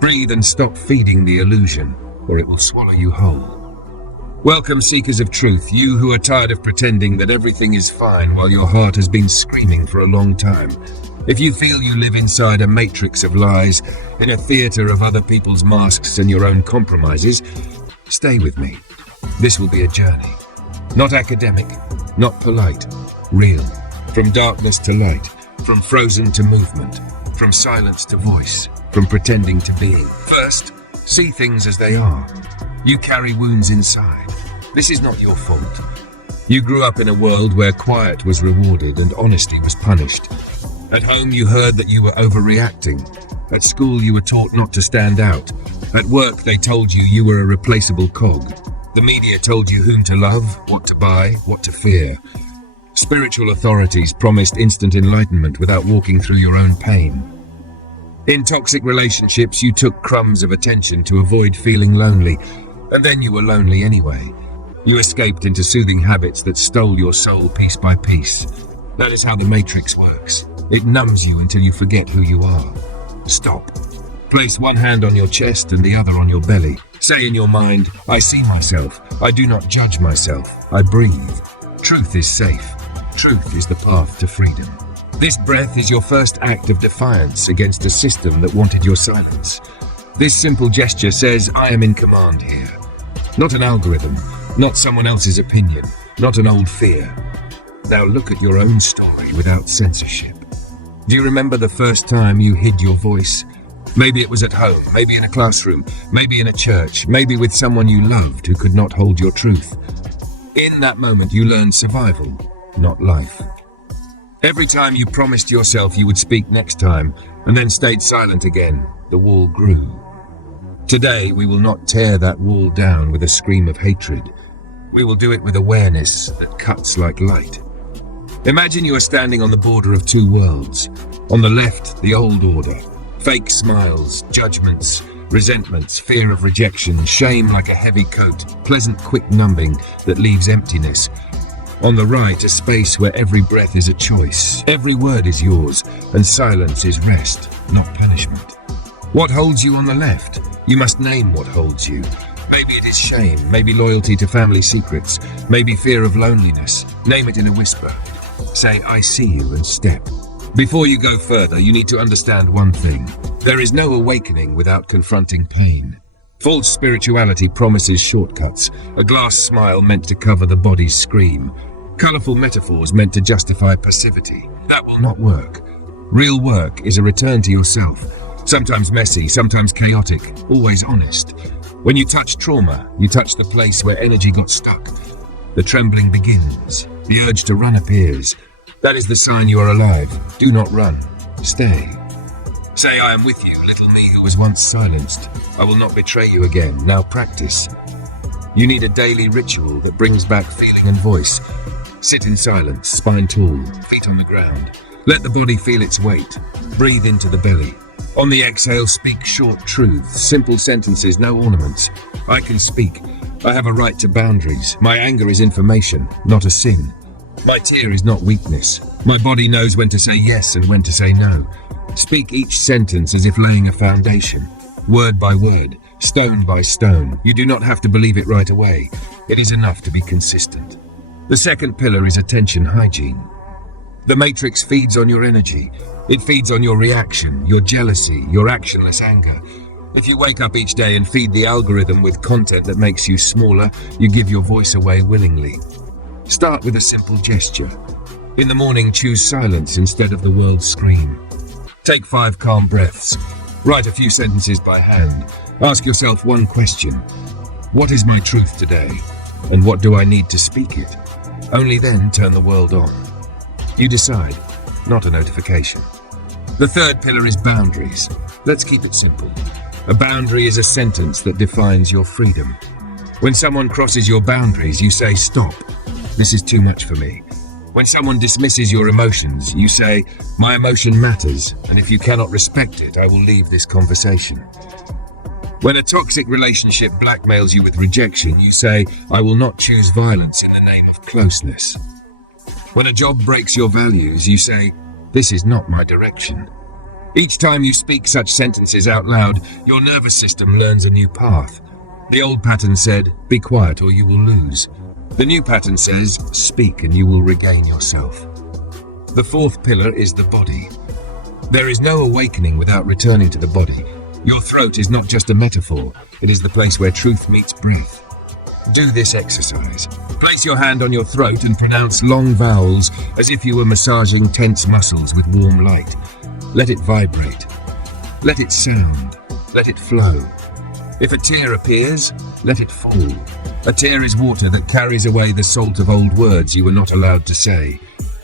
Breathe and stop feeding the illusion, or it will swallow you whole. Welcome, seekers of truth, you who are tired of pretending that everything is fine while your heart has been screaming for a long time. If you feel you live inside a matrix of lies, in a theater of other people's masks and your own compromises, stay with me. This will be a journey. Not academic, not polite, real. From darkness to light, from frozen to movement, from silence to voice, from pretending to being. First, see things as they are. You carry wounds inside. This is not your fault. You grew up in a world where quiet was rewarded and honesty was punished. At home, you heard that you were overreacting. At school, you were taught not to stand out. At work, they told you you were a replaceable cog. The media told you whom to love, what to buy, what to fear. Spiritual authorities promised instant enlightenment without walking through your own pain. In toxic relationships, you took crumbs of attention to avoid feeling lonely, and then you were lonely anyway. You escaped into soothing habits that stole your soul piece by piece. That is how the Matrix works. It numbs you until you forget who you are. Stop. Place one hand on your chest and the other on your belly. Say in your mind, I see myself. I do not judge myself. I breathe. Truth is safe. Truth is the path to freedom. This breath is your first act of defiance against a system that wanted your silence. This simple gesture says, I am in command here. Not an algorithm, not someone else's opinion, not an old fear. Now look at your own story without censorship. Do you remember the first time you hid your voice? Maybe it was at home, maybe in a classroom, maybe in a church, maybe with someone you loved who could not hold your truth. In that moment, you learned survival, not life. Every time you promised yourself you would speak next time, and then stayed silent again, the wall grew. Today, we will not tear that wall down with a scream of hatred. We will do it with awareness that cuts like light. Imagine you are standing on the border of two worlds. On the left, the old order. Fake smiles, judgments, resentments, fear of rejection, shame like a heavy coat, pleasant quick numbing that leaves emptiness. On the right, a space where every breath is a choice. Every word is yours, and silence is rest, not punishment. What holds you on the left? You must name what holds you. Maybe it is shame, maybe loyalty to family secrets, maybe fear of loneliness. Name it in a whisper. Say, I see you, and step. Before you go further, you need to understand one thing. There is no awakening without confronting pain. False spirituality promises shortcuts, a glass smile meant to cover the body's scream, colorful metaphors meant to justify passivity. That will not work. Real work is a return to yourself, sometimes messy, sometimes chaotic, always honest. When you touch trauma, you touch the place where energy got stuck. The trembling begins, the urge to run appears. That is the sign you are alive. Do not run. Stay. Say, I am with you, little me who was once silenced. I will not betray you again. Now practice. You need a daily ritual that brings back feeling and voice. Sit in silence, spine tall, feet on the ground. Let the body feel its weight. Breathe into the belly. On the exhale, speak short truths, simple sentences, no ornaments. I can speak. I have a right to boundaries. My anger is information, not a sin. My tear is not weakness. My body knows when to say yes and when to say no. Speak each sentence as if laying a foundation, word by word, stone by stone. You do not have to believe it right away. It is enough to be consistent. The second pillar is attention hygiene. The matrix feeds on your energy. It feeds on your reaction, your jealousy, your actionless anger. If you wake up each day and feed the algorithm with content that makes you smaller, you give your voice away willingly. Start with a simple gesture. In the morning, choose silence instead of the world's scream. Take 5 calm breaths. Write a few sentences by hand. Ask yourself one question. What is my truth today? And what do I need to speak it? Only then turn the world on. You decide, not a notification. The third pillar is boundaries. Let's keep it simple. A boundary is a sentence that defines your freedom. When someone crosses your boundaries, you say, stop. This is too much for me. When someone dismisses your emotions, you say, my emotion matters, and if you cannot respect it, I will leave this conversation. When a toxic relationship blackmails you with rejection, you say, I will not choose violence in the name of closeness. When a job breaks your values, you say, this is not my direction. Each time you speak such sentences out loud, your nervous system learns a new path. The old pattern said, "Be quiet or you will lose." The new pattern says, "Speak and you will regain yourself." The fourth pillar is the body. There is no awakening without returning to the body. Your throat is not just a metaphor, it is the place where truth meets breath. Do this exercise. Place your hand on your throat and pronounce long vowels as if you were massaging tense muscles with warm light. Let it vibrate. Let it sound. Let it flow. If a tear appears, let it fall. A tear is water that carries away the salt of old words you were not allowed to say.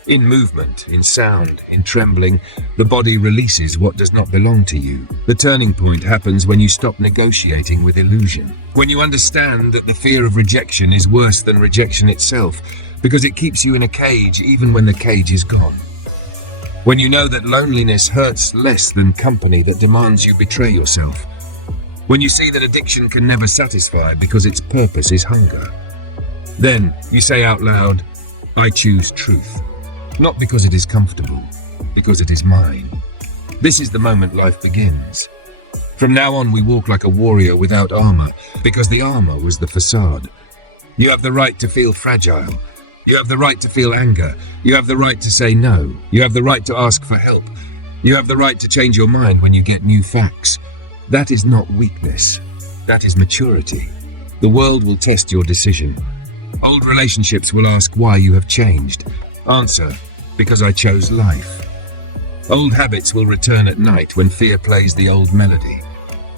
In movement, in sound, in trembling, the body releases what does not belong to you. The turning point happens when you stop negotiating with illusion. When you understand that the fear of rejection is worse than rejection itself, because it keeps you in a cage even when the cage is gone. When you know that loneliness hurts less than company that demands you betray yourself. When you see that addiction can never satisfy because its purpose is hunger. Then you say out loud, "I choose truth." Not because it is comfortable, because it is mine. This is the moment life begins. From now on we walk like a warrior without armor, because the armor was the facade. You have the right to feel fragile. You have the right to feel anger. You have the right to say no. You have the right to ask for help. You have the right to change your mind when you get new facts. That is not weakness. That is maturity. The world will test your decision. Old relationships will ask why you have changed. Answer, because I chose life. Old habits will return at night when fear plays the old melody.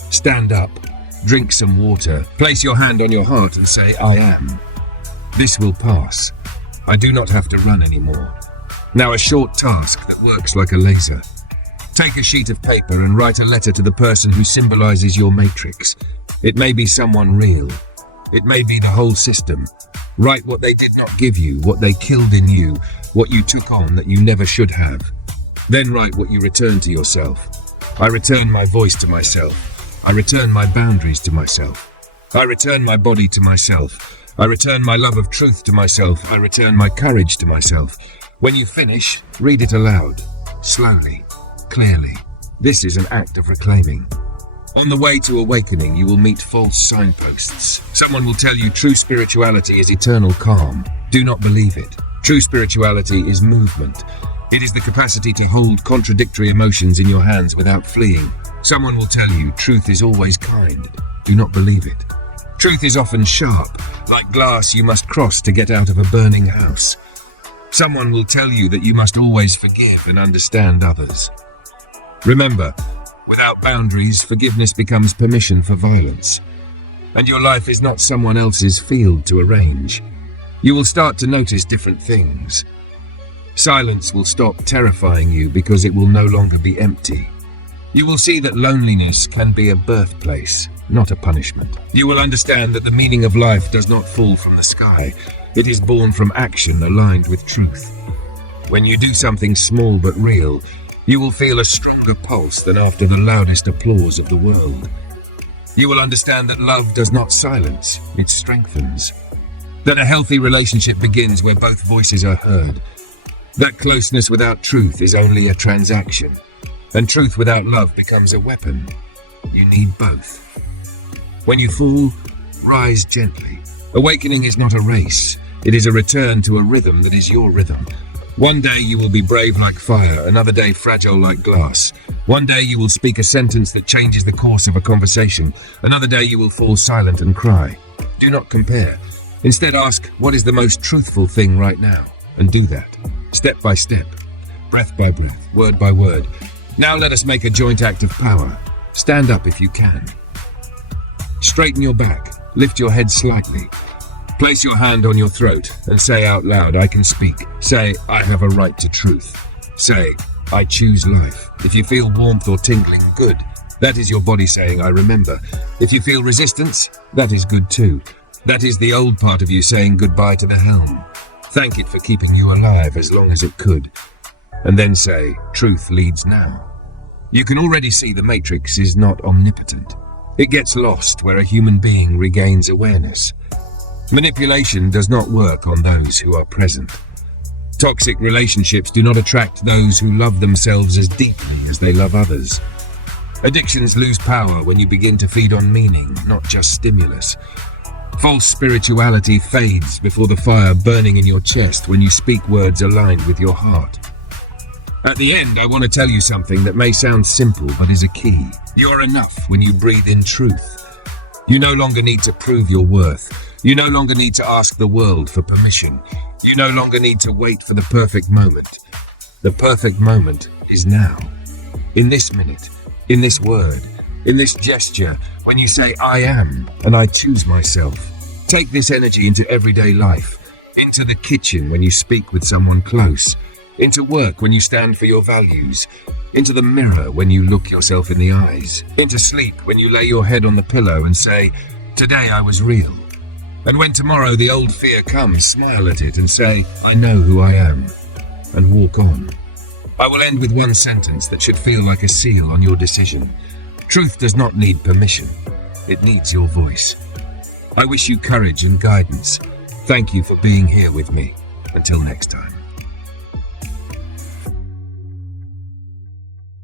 Stand up, drink some water, place your hand on your heart and say, "I am." This will pass. I do not have to run anymore. Now a short task that works like a laser. Take a sheet of paper and write a letter to the person who symbolizes your matrix. It may be someone real. It may be the whole system. Write what they did not give you, what they killed in you, what you took on that you never should have. Then write what you return to yourself. I return my voice to myself. I return my boundaries to myself. I return my body to myself. I return my love of truth to myself. I return my courage to myself. When you finish, read it aloud, slowly, clearly. This is an act of reclaiming. On the way to awakening, you will meet false signposts. Someone will tell you true spirituality is eternal calm. Do not believe it. True spirituality is movement. It is the capacity to hold contradictory emotions in your hands without fleeing. Someone will tell you truth is always kind. Do not believe it. Truth is often sharp, like glass you must cross to get out of a burning house. Someone will tell you that you must always forgive and understand others. Remember, without boundaries, forgiveness becomes permission for violence. And your life is not someone else's field to arrange. You will start to notice different things. Silence will stop terrifying you because it will no longer be empty. You will see that loneliness can be a birthplace, not a punishment. You will understand that the meaning of life does not fall from the sky. It is born from action aligned with truth. When you do something small but real, you will feel a stronger pulse than after the loudest applause of the world. You will understand that love does not silence, it strengthens. That a healthy relationship begins where both voices are heard. That closeness without truth is only a transaction, and truth without love becomes a weapon. You need both. When you fall, rise gently. Awakening is not a race. It is a return to a rhythm that is your rhythm. One day you will be brave like fire, another day fragile like glass. One day you will speak a sentence that changes the course of a conversation. Another day you will fall silent and cry. Do not compare. Instead ask, what is the most truthful thing right now? And do that, step by step, breath by breath, word by word. Now let us make a joint act of power. Stand up if you can. Straighten your back, lift your head slightly. Place your hand on your throat and say out loud, I can speak. Say, I have a right to truth. Say, I choose life. If you feel warmth or tingling, good. That is your body saying, I remember. If you feel resistance, that is good too. That is the old part of you saying goodbye to the helm. Thank it for keeping you alive as long as it could. And then say, truth leads now. You can already see the matrix is not omnipotent. It gets lost where a human being regains awareness. Manipulation does not work on those who are present. Toxic relationships do not attract those who love themselves as deeply as they love others. Addictions lose power when you begin to feed on meaning, not just stimulus. False spirituality fades before the fire burning in your chest when you speak words aligned with your heart. At the end, I want to tell you something that may sound simple but is a key. You're enough when you breathe in truth. You no longer need to prove your worth. You no longer need to ask the world for permission. You no longer need to wait for the perfect moment. The perfect moment is now. In this minute, in this word, in this gesture, when you say, I am, and I choose myself. Take this energy into everyday life, into the kitchen when you speak with someone close, into work when you stand for your values, into the mirror when you look yourself in the eyes, into sleep when you lay your head on the pillow and say, today I was real. And when tomorrow the old fear comes, smile at it and say, I know who I am, and walk on. I will end with one sentence that should feel like a seal on your decision. Truth does not need permission. It needs your voice. I wish you courage and guidance. Thank you for being here with me. Until next time.